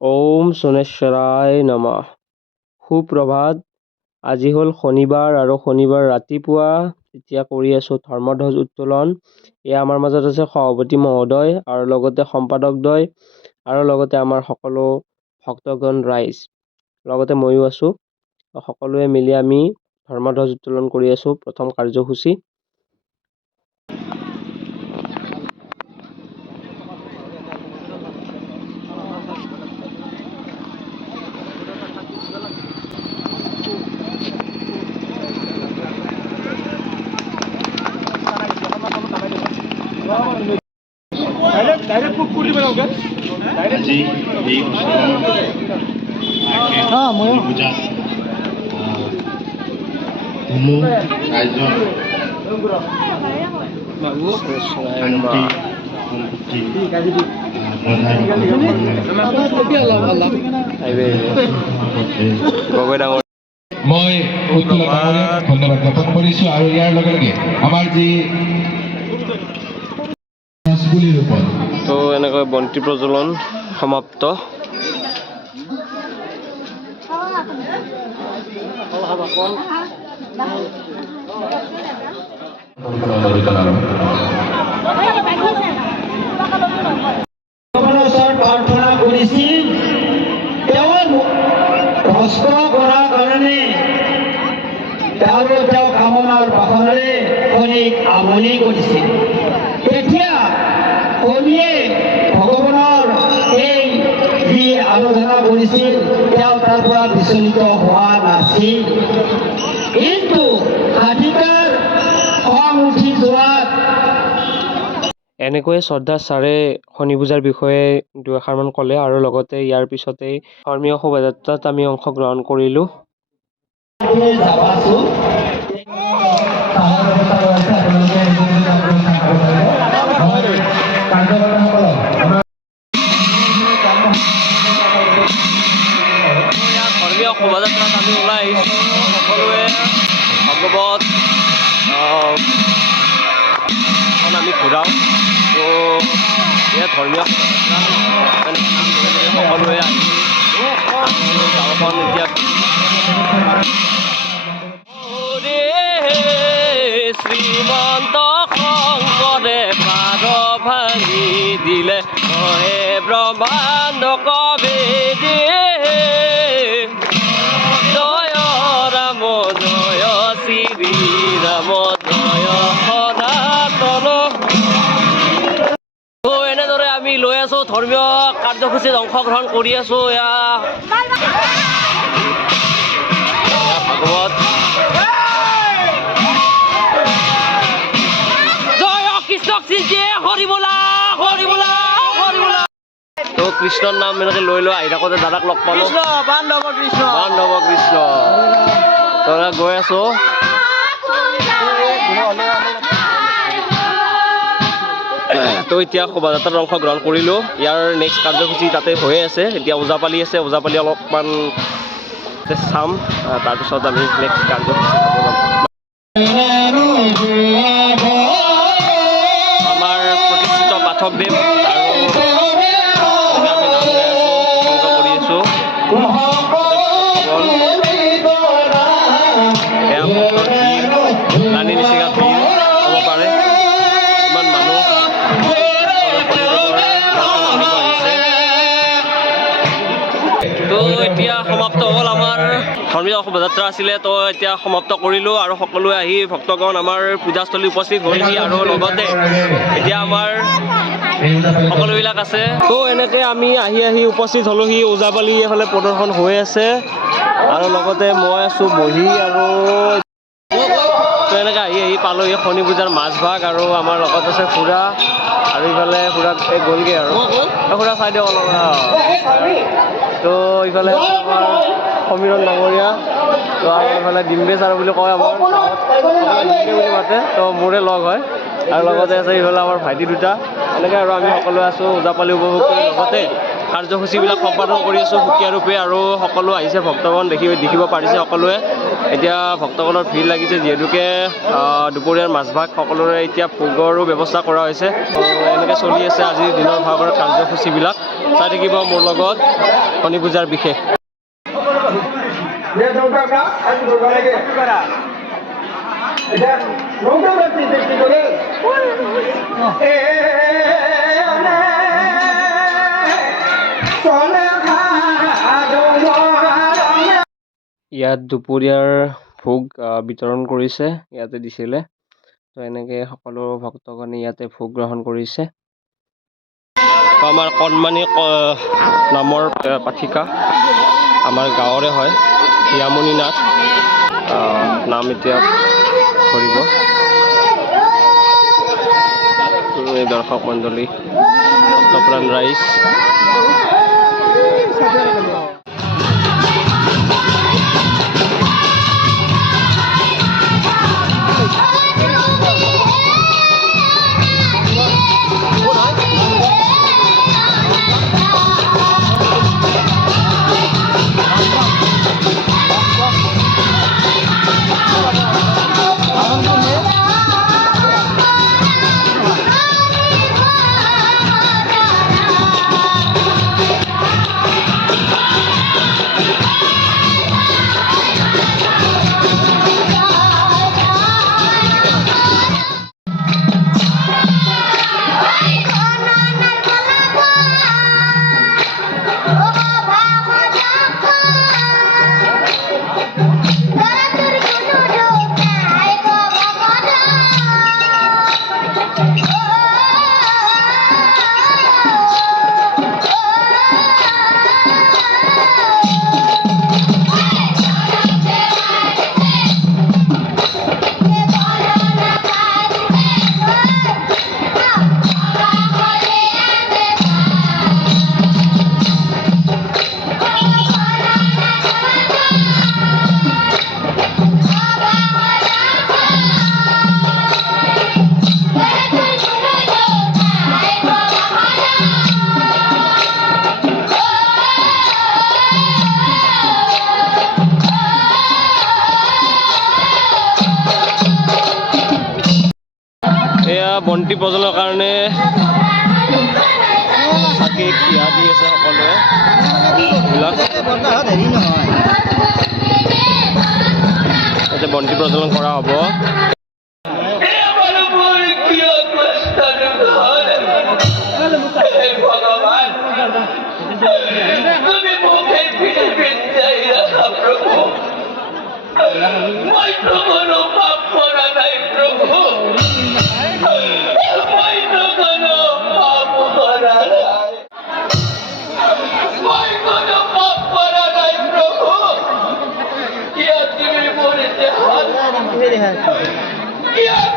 ওম সোণেশ্বৰায় নমঃ। সুপ্ৰভাত। আজি হ'ল শনিবাৰ আৰু শনিবাৰ ৰাতিপুৱা এতিয়া কৰি আছোঁ ধৰ্মধ্বজ উত্তোলন। এয়া আমাৰ মাজত আছে সভাপতি মহোদয় আৰু লগতে সম্পাদকদ্বয় আৰু লগতে আমাৰ সকলো ভক্তগণ ৰাইজ, লগতে ময়ো আছোঁ। সকলোৱে মিলি আমি ধৰ্মধ্বজ উত্তোলন কৰি আছোঁ প্ৰথম কাৰ্যসূচী। আজি এই পূজাত সমূহ ৰাইজৰ শান্তি সম্প্ৰীতি মই উৎপল ডাঙৰীয়াক ধন্যবাদ জ্ঞাপন কৰিছোঁ আৰু ইয়াৰ লগে লগে আমাৰ যি তো এনেকৈ বন্তি প্ৰজ্বলন সমাপ্ত। প্ৰাৰ্থনা কৰিছিল, তেওঁ কষ্ট কৰাৰ কাৰণে তেওঁ কামনাৰ বাসনেৰে শনিক আমনি কৰিছিল। এতিয়া শনিয়ে ভগৱানৰ এই যি আৰাধনা কৰিছিল তেওঁ তাৰ পৰা বিচলিত হোৱা নাছিল, কিন্তু হাতীকাৰ খং উঠি যোৱাত এনেকৈয়ে শ্ৰদ্ধা ছাৰে শনি পূজাৰ বিষয়ে দুআষাৰমান ক'লে আৰু লগতে ইয়াৰ পিছতেই ধৰ্মীয় শোভাযাত্ৰাত আমি অংশগ্ৰহণ কৰিলোঁ। যাবাচোন ধৰ্মীয় শোভাযাত্ৰাত আমি ওলাই আহিছোঁ সকলোৱে ভাগৱত আমি ঘূৰাওঁ। তো এয়া ধৰ্মীয় শোভাযাত্ৰা সকলোৱে আহি গাঁওখন এতিয়া শ্ৰীমন্ত শংকৰে পাৰ ভাঙি দিলে কহে ব্ৰহ্মাণ্ড কবিদে জয় ৰাম জয় শ্ৰী ৰাম জয় সনাতন। তো এনেদৰে আমি লৈ আছোঁ ধৰ্মীয় কাৰ্যসূচীত অংশগ্ৰহণ কৰি আছোঁ। এয়া ভাগৱত তো কৃষ্ণৰ নাম এনেকৈ লৈ আহি থাকোঁতে দাদাক লগ পালোঁ। বান্ধৱ কৃষ্ণ তো গৈ আছোঁ। তো এতিয়া শোভাযাত্ৰাত অংশগ্ৰহণ কৰিলোঁ। ইয়াৰ নেক্সট কাৰ্যসূচী তাতে হৈয়ে আছে। এতিয়া ওজাপালি আছে, ওজাপালি অলপমান চাম, তাৰপিছত আমি নেক্সট কাৰ্যসূচী চাব যাম। আমাৰ প্ৰতিষ্ঠিত পাঠকদেৱ আৰু আমি নাম গাই আছোঁ, প্ৰসংগ কৰি আছোঁ। এয়া ভক্তৰ ভিৰ, ৰাণী নিচিগা ভিৰ হ'ব পাৰে, ইমান মানুহ আহিছে। তো এতিয়া সমাপ্ত হ'ল আমাৰ ধৰ্মীয় শোভাযাত্ৰা আছিলে। তো এতিয়া সমাপ্ত কৰিলোঁ আৰু সকলোৱে আহি ভক্তগণ আমাৰ পূজাস্থলী উপস্থিত হ'লহি আৰু লগতে এতিয়া আমাৰ সকলোবিলাক আছে। তো এনেকৈ আমি আহি উপস্থিত হ'লোহি। ওজাপালি এইফালে প্ৰদৰ্শন হৈ আছে আৰু লগতে মই আছোঁ বহি আৰু তো এনেকৈ আহি পালোঁহি শনি পূজাৰ মাজভাগ আৰু আমাৰ লগত আছে খুৰা আৰু ইফালে খুৰা গ'লগৈ আৰু খুৰা চাই দিয়ক অলপ। তো ইফালে আমাৰ সমীৰণ ডাঙৰীয়া, তো আৰু এইফালে ডিম্বে ছাৰ বুলি কয় আমাৰ ডিম্বে বুলি মাতে, তো মোৰে লগ হয় আৰু লগতে আছে ইফালে আমাৰ ভাইটি দুটা। এনেকৈ আৰু আমি সকলোৱে আছোঁ ওজাপালি উপভোগ কৰি। লগতে কাৰ্যসূচীবিলাক সম্পাদন কৰি আছোঁ সুকীয়া ৰূপে আৰু সকলো আহিছে ভক্তগণ দেখিব পাৰিছে সকলোৱে। এতিয়া ভক্তগণৰ ভিৰ লাগিছে যিহেতুকে দুপৰীয়াৰ মাজভাগ সকলোৰে এতিয়া ভোগৰো ব্যৱস্থা কৰা হৈছে। এনেকৈ চলি আছে আজিৰ দিনৰ ভাগৰ কাৰ্যসূচীবিলাক। চাই থাকিব মোৰ লগত শনি পূজাৰ বিশেষ। ইয়াত দুপৰীয়াৰ ভোগ বিতৰণ কৰিছে, ইয়াতে দিছিলে। তো এনেকৈ সকলো ভক্তগণে ইয়াতে ভোগ গ্ৰহণ কৰিছে। তো আমাৰ কণমানি নামৰ পাঠিকা আমাৰ গাঁৱৰে হয়, হিয়ামণি নাথ নাম এতিয়া ধৰিব। এই দৰ্শক মণ্ডলী ভক্তপ্ৰাণ ৰাইজ। বন্তি প্ৰজ্বলনৰ কাৰণে চাকি খিয়া দি আছে সকলোৱে। এতিয়া বন্তি প্ৰজ্বলন কৰা হ'ব। Yeah.